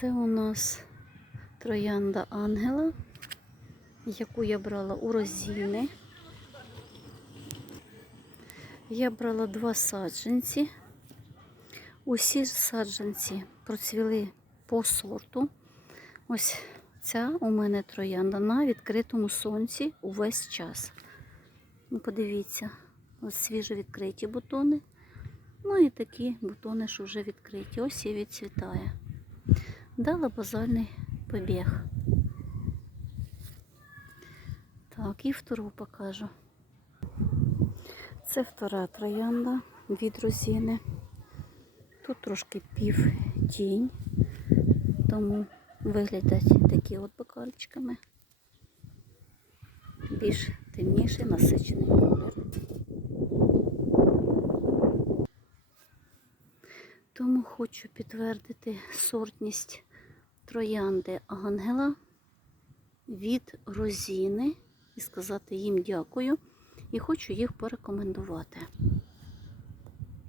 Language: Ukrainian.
Це у нас троянда ангела, яку я брала у розіни. Я брала два саджанці. Усі саджанці процвіли по сорту. Ось ця у мене троянда на відкритому сонці увесь час. Ну, подивіться, ось свіжо відкриті бутони. Ну і такі бутони, що вже відкриті. Ось і відцвітає. Дала базальний побіг. Так, і втору покажу. Це втора троянда від розіни. Тут трошки пів тінь, тому виглядять такі от бокальчиками. Більш темніший насичений. Тому хочу підтвердити сортність троянди ангела від розіни і сказати їм дякую. І хочу їх порекомендувати.